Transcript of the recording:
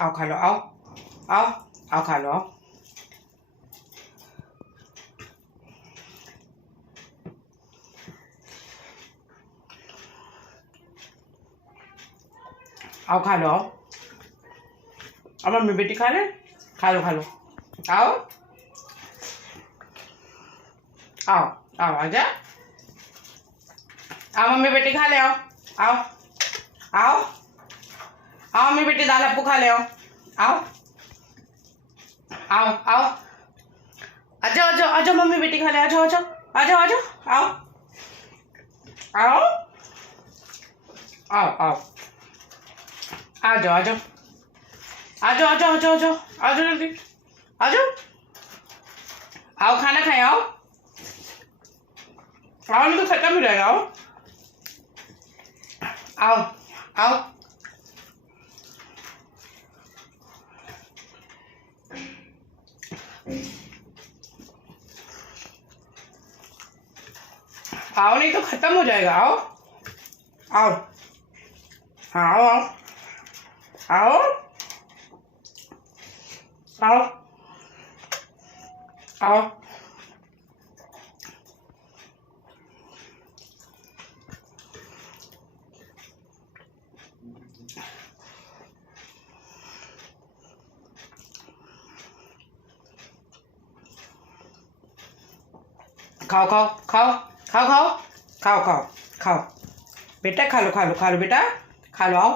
आओ खा लो, आओ आओ आओ खा लो, आओ खा लो, आओ। अब मम्मी बेटी खा ले, खा लो खा लो, आओ आओ आओ आजा, आओ मम्मी बेटी खा ले, आओ आओ आओ आओ मम्मी बेटी दाल अप्पू खा ले, आओ आओ आओ आओ आजाओ आजाओ आजाओ मम्मी बेटी खा ले, आजाओ आजाओ आजाओ आजाओ आओ आओ आओ आओ आ जाओ आ जाओ आ जाओ आ जाओ आ जाओ आ जाओ आ जाओ जल्दी आ जाओ, आओ खाना खाए, आओ आओ नहीं तो खत्म हो जाएगा, आओ आओ आओ आओ नहीं तो खत्म हो जाएगा, आओ आओ आओ आओ आओ आओ आओ खाओ खाओ खाओ खाओ खाओ खाओ खाओ खाओ बेटा, खा लो बेटा, खा लो, आओ